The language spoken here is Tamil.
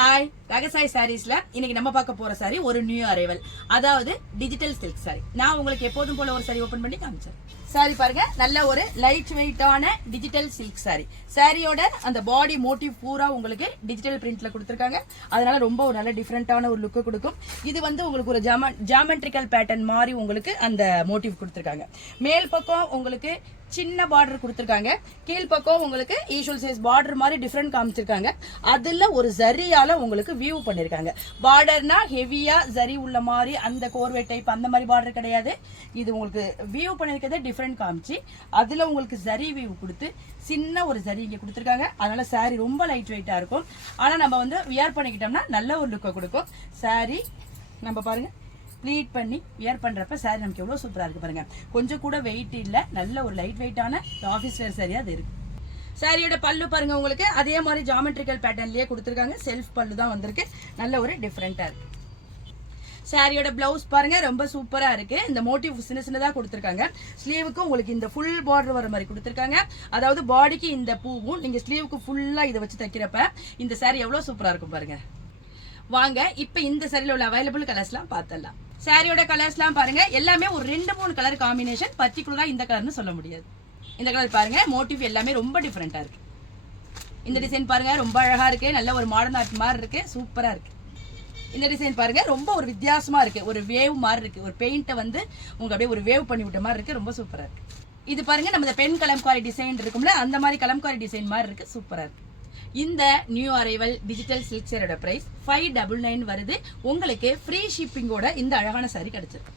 ஹாய் ரகசாய் சாரீஸ்ல இன்னைக்கு நம்ம பார்க்க போற சாரி ஒரு நியூ அரைவல், அதாவது டிஜிட்டல் சில்க் சாரி. நான் உங்களுக்கு எப்போதும் போல ஒரு சாரி ஓபன் பண்ணி காமிச்சேன். சாரி பாருங்க, நல்ல ஒரு லைட் வெயிட்டான டிஜிட்டல் சில்க் சாரி. சாரியோட அந்த பாடி மோட்டிவ் பூரா உங்களுக்கு டிஜிட்டல் பிரிண்ட்ல கொடுத்திருக்காங்க. அதனால ரொம்ப ஒரு நல்ல டிஃபரெண்டான ஒரு லுக் கொடுக்கும். இது வந்து உங்களுக்கு ஒரு ஜாமெட்ரிக்கல் பேட்டர்ன் மாதிரி உங்களுக்கு அந்த மோட்டிவ் கொடுத்திருக்காங்க. மேல் பக்கம் உங்களுக்கு சின்ன பார்டர் கொடுத்திருக்காங்க, கீழ் பக்கம் உங்களுக்கு யூஷுவல் சைஸ் பார்டர் மாதிரி டிஃபரெண்ட் காமிச்சிருக்காங்க. அதுல ஒரு ஜரியால உங்களுக்கு வியூ பண்ணிருக்காங்க. பார்டர்னா ஹெவியா ஜரி உள்ள மாதிரி அந்த கோர்வே டைப் அந்த மாதிரி பார்டர் கிடையாது. இது உங்களுக்கு வியூ பண்ணிருக்கிறத டிஃபரெண்ட் காமிச்சு அதுல உங்களுக்கு ஜரி வியூ கொடுத்து சின்ன ஒரு ஜரி இங்க கொடுத்திருக்காங்க. அதனால சாரி ரொம்ப லைட் வெயிட்டா இருக்கும். ஆனா நம்ம வந்து வியர் பண்ணிக்கிட்டோம்னா நல்ல ஒரு லுக்கை கொடுக்கும். சாரி நம்ம பாருங்க ப்ளீட் பண்ணி வியர் பண்றப்ப சாரி நமக்கு எவ்வளவு சூப்பரா இருக்கு பாருங்க. கொஞ்சம் கூட வெயிட் இல்ல, நல்ல ஒரு லைட் வெயிட்டான ஆஃபீஸ் வேர் சாரியா அது இருக்கு. சாரியோட பல்லு பாருங்க, உங்களுக்கு அதே மாதிரி ஜாமெட்ரிக்கல் பேட்டர்ன்லயே கொடுத்திருக்காங்க. செல்ஃப் பல்லு தான் வந்திருக்கு, நல்ல ஒரு டிஃபரெண்டா இருக்கு. சாரியோட பிளவுஸ் பாருங்க ரொம்ப சூப்பரா இருக்கு. இந்த மோட்டிவ் சின்ன சின்னதா கொடுத்திருக்காங்க. ஸ்லீவுக்கு உங்களுக்கு இந்த ஃபுல் பார்டர் வர மாதிரி கொடுத்திருக்காங்க. அதாவது பாடிக்கு இந்த பூவும் நீங்க ஸ்லீவுக்கு ஃபுல்லா இதை வச்சு தைக்கிறப்ப இந்த சாரி எவ்வளவு சூப்பரா இருக்கும் பாருங்க. வாங்க இப்ப இந்த சாரியில உள்ள அவைலபிள் கலர்ஸ்லாம் பார்த்தலாம். சாரியோட கலர்ஸ்லாம் பாருங்க, எல்லாமே ஒரு 2-3 கலர் காம்பினேஷன். பர்டிகுலரா இந்த கலர்னு சொல்ல முடியாது. இந்த கலர் பாருங்க, மோட்டிவ் எல்லாமே ரொம்ப டிஃபரெண்டா இருக்கு. இந்த டிசைன் பாருங்க ரொம்ப அழகா இருக்கு, நல்ல ஒரு மாடர்ன் ஆர்ட் மாதிரி இருக்கு, சூப்பரா இருக்கு. இந்த டிசைன் பாருங்க ரொம்ப ஒரு வித்தியாசமா இருக்கு, ஒரு வேவ் மாதிரி இருக்கு. ஒரு பெயிண்ட வந்து உங்களுக்கு அப்படியே ஒரு வேவ் பண்ணி விட்ட மாதிரி இருக்கு, ரொம்ப சூப்பரா இருக்கு. இது பாருங்க நம்ம பெண் கலம்காரி டிசைன் இருக்கும்ல, அந்த மாதிரி கலம்காரி டிசைன் மாதிரி இருக்கு, சூப்பரா இருக்கு. இந்த நியூ அரைவல் டிஜிட்டல் சில்க் சாரியோட பிரைஸ் 599 வருது. உங்களுக்கு ஃப்ரீ ஷிப்பிங்கோட இந்த அழகான சாரி கிடைச்சிருக்கு.